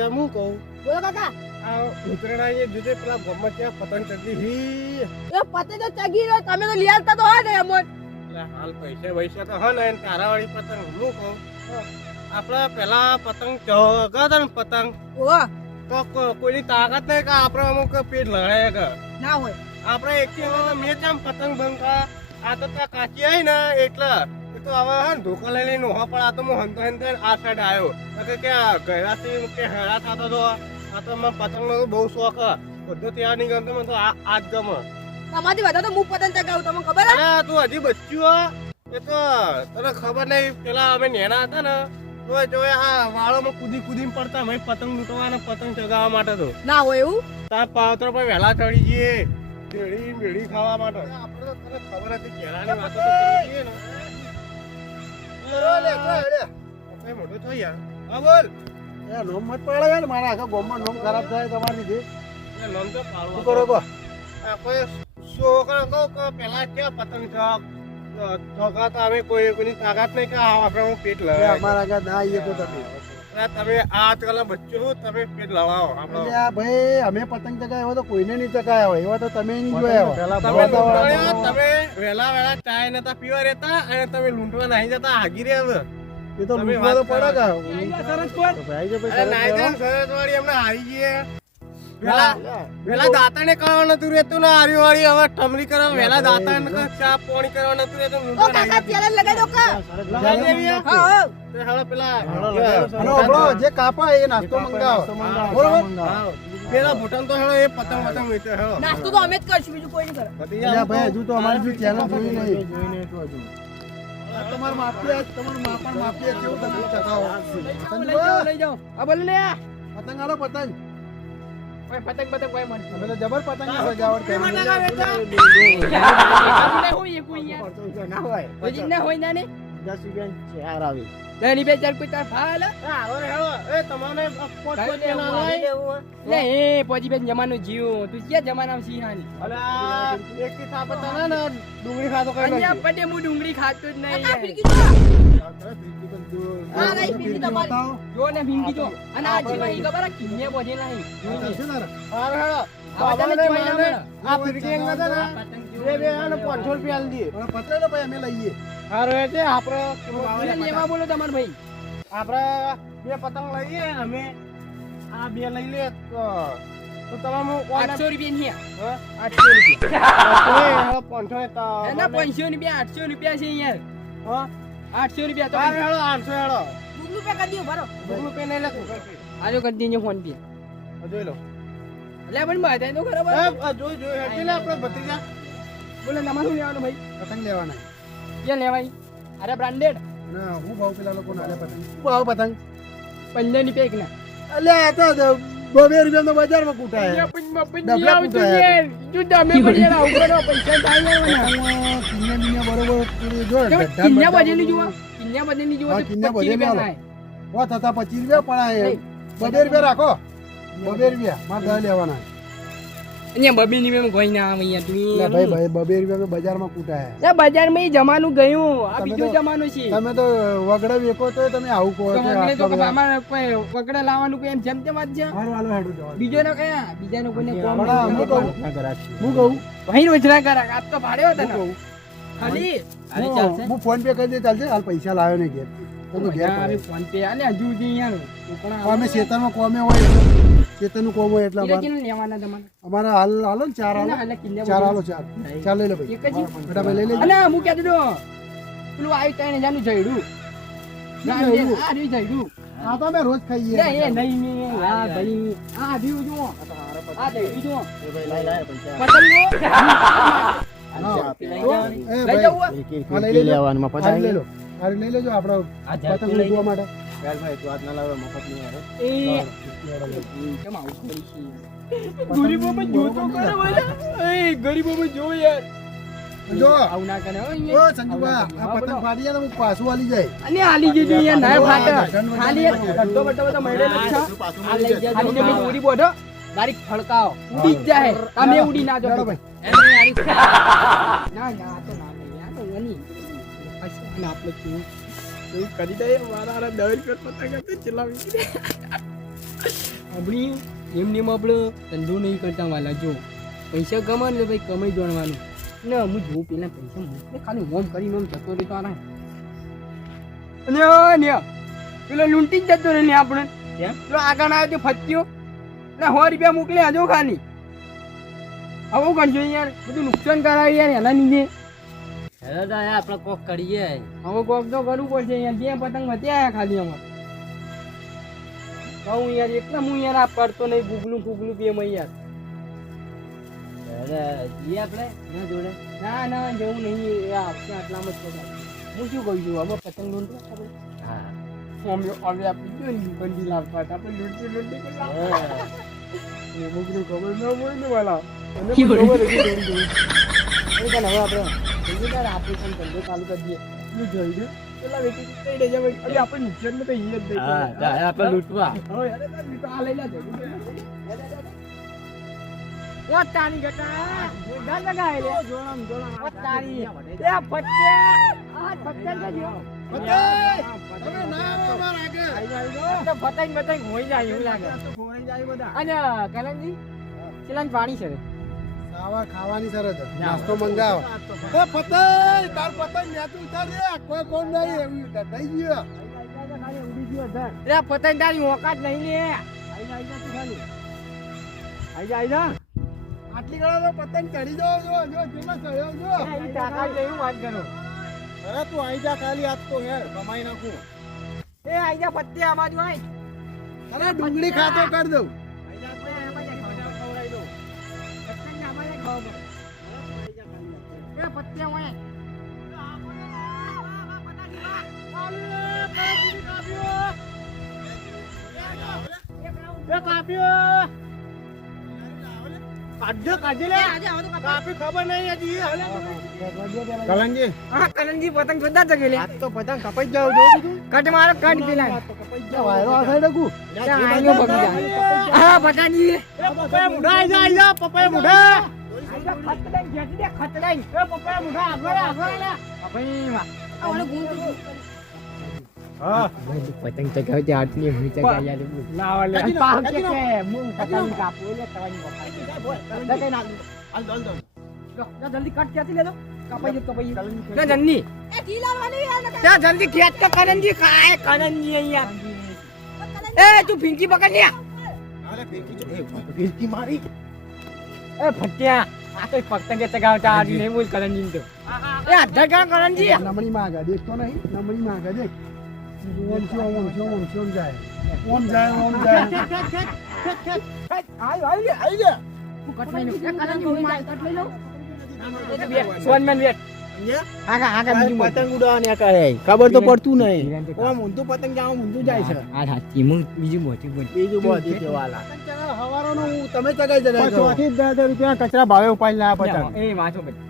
ભત્રીજા હું કહું બોલો કાકા આ ઉતરેણાએ જુદે પેલા ગમત ત્યાં પતંગ ચગી હી એ પતે તો ચગી રહ્યો તમે તો લઈ આવતા તો હોય ને અમોન એટલે હાલ પૈસા તો હા ને તારાવાળી પતંગ હું કહું આપણે પેલા પતંગ ચગાતા ને પતંગ ઓ તો કોઈની તાકાત નહીં કે આપણે અમુક પેટ લડાય કે ના હોય આપણે એકથી મેં જેમ પતંગ બંકા આ તો ત્યાં કાચી આવી ને એટલે એ તો હવે હા ને ધોકા લઈ લઈને ઉભા પણ આ તો હું હંતો હંતો આ સાઈડ આવ્યો કે ગયરાથી કે હેરા થતો હતો આ તો મને પતંગનો બહુ શોખ બધો ત્યાં નહીં ગમતો મને તો આ જ ગમે તમારી બધા તો હું પતંગ ચગાવું તમને ખબર હે અરે તું હજી બચ્યું એ તો તને ખબર નહીં પેલા અમે નેના હતા ને તો જો આ વાળોમાં કૂદીને પડતા અમે પતંગ લૂંટવા પતંગ ચગાવવા માટે તો ના હોય એવું તાર પાવતરો પર વહેલા ચડી જઈએ બેડી ખાવા માટે આપણે તો તને ખબર હતી કેળાની વાતો તો કરી જઈએ ને કઈ મોટો થઈ યાર હા બોલ એ નોમ મત પાડે યાર મારા આખા ગામમાં નોમ ખરાબ થાય તમારી લીધે એ નામ તો પાડવા શું કરો કો કોઈ છોકરા કહો કે પેલા ક્યાં પતંગ ચગાતા અમે કોઈની તાકાત નહીં કે આપણે હું પેટ એ લડાય અમારા આગળ ના આવીએ તો તમે તમે આજકાલના બચ્ચો તમે પેટ લડાવો એટલે આ ભાઈ અમે પતંગ ચગાવ્યા તો કોઈને નહીં ચગાવ્યા હોય એવા તો તમે નહીં જોયા તમે લૂંટવાના, તમે વહેલા ચાય નતા પીવા રહેતા અને તમે લૂંટવા નાહી જતા હાગી રહ્યા હવે એ તો તમે લૂંટવા તો વાત પડે કરો. કા સરસ કોણ તો ભાઈ જો અરે ભાઈ નાઈ દે ને સરસવાળી એમને હારી ગઈ વેલા દાતાને કરવા નતું રહેતું ને હારી વાળી હવે ટમરી કરવા વેલા દાતાને ચા પાણી કરવા નતું રહેતું ઓ લૂંટવા કાકા નાહી ત્યારે લગાઈ દો કા લગાઈ દેવી હે? હા હા તો હવે પેલા હલો હલો જે કાપા એ નાસ્તો મંગાવો બરોબર હા. પેલા ભૂટાન તો હેડો એ પતંગ વેચે હેડો નાસ્તો તો અમે જ કરશું બીજું કોઈ નહીં કરે બધી એટલે આ ભાઈ હજુ તો અમારી બી ચેનલ જોઈ નહીં તમાર માફી તમાર માપણ માફી કેવું તમે ચગાવો લઈ જાઓ આ બોલ લે પતંગ આલો પતંગ કોઈ પતંગ પતંગ કોઈ મન અમે તો જબર પતંગ સજાવટ કરી હોય કોઈ યાર ના હોય ના ને 10 રૂપિયા ચાર આવી લેની બે ચાર કોઈ તાર ફાલ હા, હવે હેડો એ તમને પોચ કઈ પોચ લેવું, પેલા લઈ. લે એ પોજી બેન જમાનો જીવ તું ક્યાં જમાનામાં સી હાની અલા એકથી થાપે તને ને ડુંગળી ખાતો કઈ અહીંયા નથી. પડે હું ડુંગળી ખાતો જ નહીં યાર. હા, નહીં, ફીરકી તમારી. જો ને ભીંગી જો અને આ જીવા ઈ ખબર આ કિન્ને બોધે નહીં હારું હેડો. આ બધાને બાબાને જોઈને માને આવે. આ ફિરકી એમ હતા ને, બે આને 500 રૂપિયા આલી દઈએ. પતંગ તો ભાઈ અમે લઈએ હારું એ છે આપણે બોલે લેવા બોલો તમાર ભાઈ આપણે બે પતંગ લઈએ અમે આ બે લઈ લે તો તમારે 800 રૂપિયા ની હા? 800 રૂપિયા 500 હતા. એના 500 રૂપિયા 800 રૂપિયા છે યાર હા? 800 રૂપિયા તો હારું હેડો 800 હેડો. ગૂગલ પે કરી દો ભરો ડુંગળી પે નહીં લખું. આજો કરી દેજો ફોન પે જોઈ લો. એટલે પણ બતાય તો ખરો જોઈ હેઠી લે આપણે ભત્રીજા. બોલે તમારું લેવાનું ભાઈ પતંગ લેવાના ક્યાં લેવાય અરે બ્રાન્ડેડ ના હું ભાવ પેલા લોકો ના લે પતંગ શું ભાવ પતંગ 15 ની પેક ના અલે આ તો 2 રૂપિયા તો બજારમાં કૂટાય કિન્યા બજેલી જુઓ કિન્યા બજેલી જુઓ હા, તો કિન્યા 25 બજેલી રૂપિયા આલો. થતા 25 રૂપિયા પણ 2 રૂપિયા રાખો 2 રૂપિયા મારે 10 લેવાના અહીંયા બબી ની મેં કોઈ ના આવે અહીંયા તું લે ભાઈ 2 રૂપિયા તો બજારમાં કૂટાય એ બજારમાં ઈ જમાનું ગયું આ તમે બીજું તો- જમાનું છે તમે તો વગડે વેકો તો તમે આવું કહો તો છો વગડે તો આટલા બધા. અમારે કોઈ વગડે લાવવાનું કોઈ એમ જેમ તેમ વાત છે હારું, હાલો, હેડું જવાનું. બીજો નો કયા બીજાનો કોઈને કોમ બડા, નહીં. હું કહું ભાઈ રોજના કરા આજ તો ભાડ્યો હું તને કહું ખાલી હું ફોન પે કરી દે ચાલશે હાલ પૈસા લાવ્યો ને ઘેર તમે ઘેર અમે પડે. ફોન પે આલે હજુ સુધી અહીંયા અમે ખેતરમાં કોમે હોય ખેતરનું કોમ હોય એટલે અમારે લેવાના તમારે અમારે હાલ હાલો ને ચાર હાલો એટલે કિલ્લે ચાર હાલો ચાર ચાર લઈ લે ભાઈ એક જ બેટા ભાઈ લઈ લેજો. અને હું કહેતો હતો પેલું આવી તને જાનું જઈડું શું જઈડું? આ રહ્યું જઈડું આ તો અમે રોજ ખાઈએ લે એ નહીં ને આ ભાઈ આ રહ્યું જુઓ આ જઈડું જુઓ પતંગો હા. એ લઈ ભાઈ, જવું હોય? આ લઈ લેજો. આ લઈ લો આ લઈ લેજો આપણે પતંગ લૂંટવા માટે એ કેમ આવું કરી છે ગરીબોમાં જોતો કરે બોલે એ ગરીબોમાં જો યાર જો આવું ના કરે હો ઓ અહીંયા. સંજુબા આ પતંગ ફાડી જાય તો હું પાછું આલી જાય અને હાલી જજો યાર ના ફાટે ખાલી એક ઘંટો બટો બધો મળેલો જ છે આ લઈ જા ખાલી તમે ઉડી બોધો ડાયરેક્ટ ફળકાઓ ઉડી જ જાય તમે ઉડી ના જો ચાલો ભાઈ. ના ના આ તો ના લઈ આ તો વની અને આપણે કેવું એવું કરી દઈએ મારા 10 રૂપિયા પતંગ હતી ચલાવી આપણી એમને આપણે ધંધો નહીં કરતા વાલા જો પૈસા કમાને તો ભાઈ કમાઈ જોડવાનું ને હું જોઉં પેલા પૈસા મૂકને ખાલી હોમ કરીને ઓમ જતો રહેતો આ અને પેલો લૂંટી જ જતો રહે ને આપણે પેલો આગળ આવ્યો તે ફત્યો એટલે 100 રૂપિયા મોકલે આજો ખાલી આવું કરજો યાર બધું નુકસાન કરાવી યાર એના લીધે આપણે કોક કરીએ હવે કોક તો કરવું પડશે યાર બે પતંગ વધ્યા ખાલી અમારે કહું યાર એટલા હું યાર આ પડતો નહીં ગુગલું ફૂગલું બે માં યાર જઈએ આપણે ના જોડે ના ના જવું નહીં એ આપશે આટલામાં જ પગાર હું શું કહું છું હવે પતંગ લૂંટવા આપણે હા અમે આપણી જો ને બંડી લાવતા હતા આપણે લૂંટી એ મુગલું ખબર ન હોય ને વાલા એને પણ ખબર હતી દોડી હવે આપણે જલ્દી આપણે પણ ધંધો ચાલુ કરી દઈએ એટલું જલ્દી પેલા વેચી કઈ દે હવે આપણે નુકસાનમાં તો ઈ જ દઈ આપણે લૂંટવા હવે અરે આ લઈ લે ઓ તારી ગટા ગા લગાય લે જોણમ ઓ તારી એ ફટકે આ ફટકે જો તમે ના આવો માર આગળ તો ફટાઈ બટાઈ હોઈ જાય એવું લાગે તો ફોરાઈ જાય બધા અને કલંજી ચલાન પાણી છે ખાવા ખાવાની શરત નાસ્તો મંગાવો એ પતંગ તાર પતંગ નેતું ઉતાર દે કોઈ કોણ નહીં એવું થઈ ગયો ઉડી ગયો ધર એ પતંગ તારી ઓકાત નહીં લે આઈ જા આટલી ગળા તો પતંગ ચડી જાવ જો જો જેમાં ચડ્યો જો એ તાકાત જેવું વાત કરો અરે તું આઈ જા ખાલી આજ તો યાર કમાઈ નાખું એ આઈ જા પત્તે આમાં જો આઈ અરે ડુંગળી ખાતો કર દઉં કલંજી કલંજી પતંગ બધા જગે લે આજ તો પતંગ કપાઈ જાવ જો દીધું કટ મારો કટ પેલા વાયરો આ સાઈડ ગુ આઈનો પકડી જાય હા પટાજી પપ્પા મુઢા આઈ જા પપ્પા મુઢા ખતડાઈ ઘેટી દે ખતડાઈ એ પપ્પા મુઢા આગળ લે ભાઈ આ ઓલો ગુંત હા પતંગ ચગાવ તે આટલી હું ચગાવ યાર લાવા લે પાક કે હું પતંગ કાપો લે તવાની બકા કઈ ના હાલ દોલ દોલ જલ્દી કટ ક્યાંથી લેજો કપાઈ જતો ભાઈ જા જન્ની એ ઢીલાવાની યાર જલ્દી ખેત કે કરંજી ખાય કરંજી અહીંયા એ તું ફિંકી પકડ લે અરે ફેંકી મારી એ ફટ્યા આ તો પતંગ ચગાવતા આડી નહીં બોલ કરંજી તો એ અધર કા કરંજી નમણી માંગા દેખતો નહીં નમણી માંગા દેખ ઓમ જાય ઓમ જાય આઈ જા હું કટ લઈ લઉં એ કરંજી હું માર કટ લઈ લઉં સોનમેન વેટ આગા બીજું પતંગ ઉડાવવા કરે ખબર તો પડતું નહીં ઓમ ઊંધું પતંગ જાવ ઊંધું જાય છે આ સાચી હું બીજું મોટી બીજું બોધી કેવાલા હવારોનો હું તમે ચગાઈ જરા 10 રૂપિયા કચરા ભાવે ઉપાડી લાયા પતંગ એ વાંચો પતંગ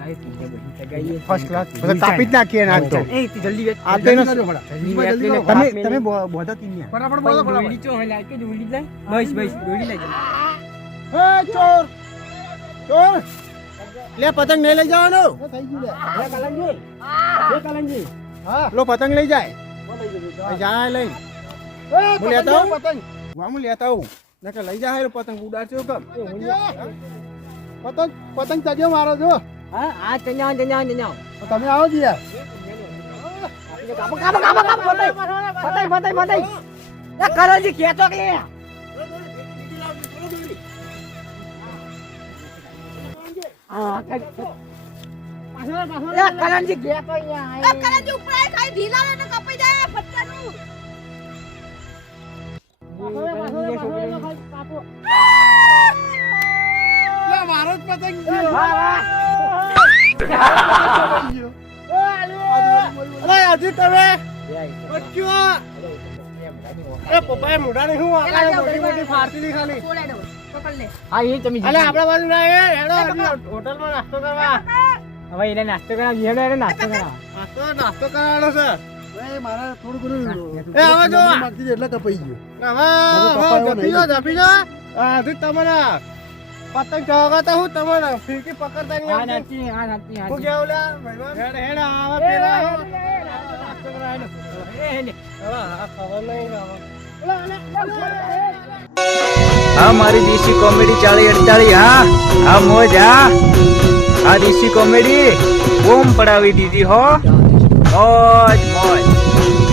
લાવી તીને બધી ચગાઈએ ફર્સ્ટ ક્લાસ પછી કાપી જ નાખીએ નાખ તો એ તી જલ્દી વેચ આ તેનો તમે બોધો કિન્યા ફટાફટ બોલો દોડી ચો હે લાઈ કે દોડી લાઈ બસ બસ દોડી લાઈ એ ચોર ચોર લે પતંગ નહીં લઈ જવાનો થઈ ગયું લે કલંજી હા લો પતંગ લઈ જાય જાય લઈ હું લેતા હું પતંગ હું લેતા હું નકે લઈ જાય રે પતંગ ઉડાડજો કમ પતંગ ચગ્યો મારો જો હા આ ચન્યા તમે આવો જ યાર કાપો પતંગ એ કરંજી ખેતો કે લે આ કરંજી ખેતો અહીંયા કરંજી ઉપર ખાઈ ઢીલા ને કપાઈ જાય ફટકાનું લે મારો જ પતંગ અરે હજી તમે બચ્ચું એ પપ્પાએ મુઢા નહીં હું આકારે મોટી મોટી ફારતી ની ખાલી છોડાઈ દો પકડ લે હા એ તમે અલે આપણા બાજુ ના હેડો હોટલમાં નાસ્તો કરવા હવે એને નાસ્તો કરા જીહેડો એને નાસ્તો કરા નાસ્તો કરવાનો છે એ મારા થોડું ઘણું એ હવે જો માંગતી એટલે કપાઈ ગયો જપી જો હા હજી તમારા પતંગ ચગાવતા હું તમારા ફીરકી પકડતા નહીં આવતી. હું કેવું લે ભાઈબંધ? હેડ આવા પેલા નાસ્તો કરાય ને. હવે આ ખબર નહીં હવે. હા મારી દેશી કોમેડી 40-48 હા મોજ આ દેશી કોમેડી બૂમ પડાવી દીધી હો મોજ મોજ